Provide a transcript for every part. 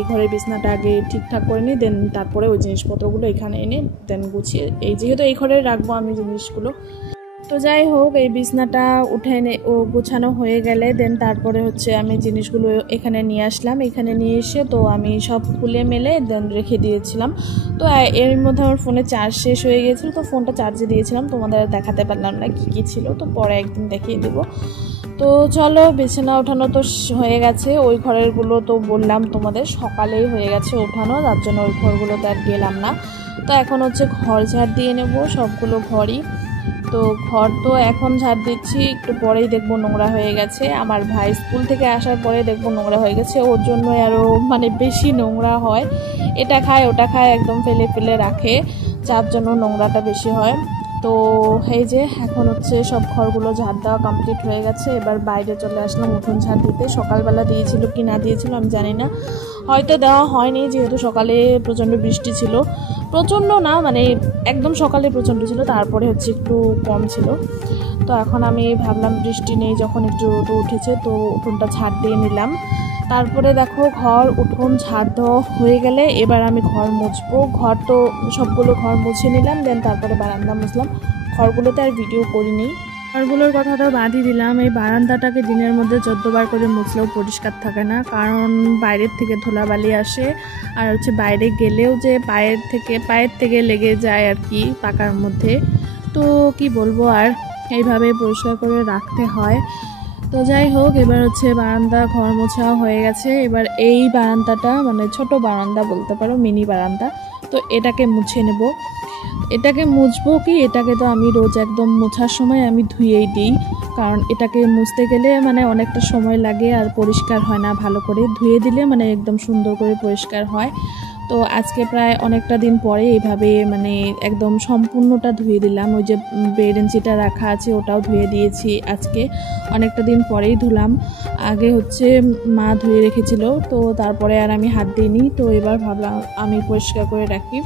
এই ঘরের বিছনাটা আগে ঠিকঠাক করে নিই, দেন তারপরে ওই জিনিসপত্রগুলো এখানে এনে দেন গুছিয়ে যেহেতু এই ঘরে রাখবো আমি জিনিসগুলো। তো যাই হোক, এই বিছনাটা উঠে গোছানো হয়ে গেলে দেন তারপরে আমি জিনিসগুলো এখানে নিয়ে আসলাম। এখানে নিয়ে এসে তো আমি সব খুলে মেলে দেন রেখে দিয়েছিলাম। তো এর মধ্যে আমার ফোনে চার্জ শেষ হয়ে গিয়েছিলো, তো ফোনটা চার্জে দিয়েছিলাম, তোমাদের দেখাতে পারলাম না কী ছিল, তো পরে একদিন দেখিয়ে দেবো। তো চলো, বিছানা ওঠানো তো হয়ে গেছে। ওই ঘরেরগুলো তো বললাম তোমাদের সকালেই হয়ে গেছে ওঠানো, তার জন্য ওই ঘরগুলোতে আর গেলাম না। তো এখন ঘর ঝাড় দিয়ে নেব সবগুলো ঘরই। তো ঘর তো এখন ঝাড় দিচ্ছি, একটু পরেই দেখবো নোংরা হয়ে গেছে। আমার ভাই স্কুল থেকে আসার পরে দেখবো নোংরা হয়ে গেছে, ওর জন্যই আরও বেশি নোংরা হয়। এটা খায় ওটা খায় একদম ফেলে ফেলে রাখে, যার জন্য নোংরাটা বেশি হয়। তো এই যে এখন সব ঘরগুলো ঝাড় দেওয়া কমপ্লিট হয়ে গেছে। এবার বাইরে চলে আসলাম উঠোন ঝাড় দিতে। সকালবেলা দিয়েছিল কি না দিয়েছিল আমি জানি না, হয়তো দেওয়া হয়নি, যেহেতু সকালে প্রচণ্ড বৃষ্টি ছিল। প্রচণ্ড না, একদম সকালে প্রচণ্ড ছিল, তারপরে একটু কম ছিল। তো এখন আমি ভাবলাম বৃষ্টি নেই যখন একটু রোদ উঠেছে, তো উঠোনটা ঝাড় দিয়ে নিলাম। তারপরে দেখো ঘর উঠোন ঝাড় দেওয়া হয়ে গেলে এবার আমি ঘর মুছবো। ঘর তো সবগুলো ঘর মুছে নিলাম, দেন তারপরে বারান্দা মুছলাম। ঘরগুলোতে আর ভিডিও করিনি, ঘরগুলোর কথা তো বাদই দিলাম। এই বারান্দাটাকে দিনের মধ্যে 14 বার করে মুছলেও পরিষ্কার থাকে না, কারণ বাইরের থেকে ধুলাবালি আসে। আর বাইরে গেলেও যে পায়ের থেকে লেগে যায় আর কি পাকার মধ্যে। তো কি বলবো, আর এইভাবে পরিষ্কার করে রাখতে হয়। তো যাই হোক, এবার বারান্দা ঘর মোছা হয়ে গেছে। এবার এই বারান্দাটা ছোট বারান্দা বলতে পারো, মিনি বারান্দা। তো এটাকে মুছে নেব। এটাকে মুছবো কি, এটাকে তো আমি রোজ একদম মোছার সময় আমি ধুয়েই দিই, কারণ এটাকে মুছতে গেলে অনেকটা সময় লাগে আর পরিষ্কার হয় না ভালো করে। ধুয়ে দিলে একদম সুন্দর করে পরিষ্কার হয়। তো আজকে প্রায় অনেকটা দিন পরে এইভাবে একদম সম্পূর্ণটা ধুয়ে দিলাম। ওই যে বেরেঞ্চিটা রাখা আছে ওটাও ধুয়ে দিয়েছি আজকে, অনেকটা দিন পরেই ধুলাম। আগে মা ধুয়ে রেখেছিল, তো তারপরে আর আমি হাত দিইনি। তো এবার ভাবলাম আমি পরিষ্কার করে রাখি।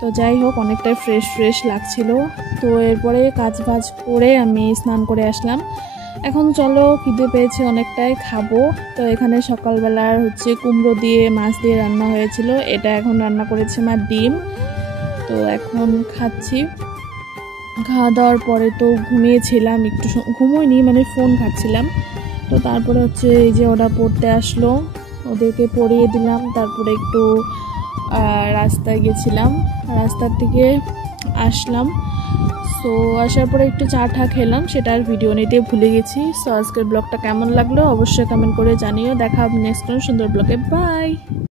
তো যাই হোক, অনেকটাই ফ্রেশ লাগছিল। তো এরপরে কাজ বাজ করে আমি স্নান করে আসলাম। এখন চলো, খিদে পেয়েছে অনেকটাই, খাবো। তো এখানে সকালবেলার কুমড়ো দিয়ে মাছ দিয়ে রান্না হয়েছিল, এটা এখন রান্না করেছে মা ডিম। তো এখন খাচ্ছি। খাওয়া দাওয়ার পরে তো ঘুমিয়েছিলাম, একটু ঘুমোইনি ফোন ঘাটছিলাম। তো তারপরে এই যে ওরা পড়তে আসলো, ওদেরকে পড়িয়ে দিলাম। তারপরে একটু রাস্তায় গেছিলাম, রাস্তার থেকে আসলাম। সো আসার পরে একটু চা টা খেলাম, সেটার ভিডিও নিতে ভুলে গেছি। সো আজকের ব্লগটা কেমন লাগলো অবশ্যই কমেন্ট করে জানিও। দেখা হবে নেক্সট সুন্দর ব্লগে, বাই।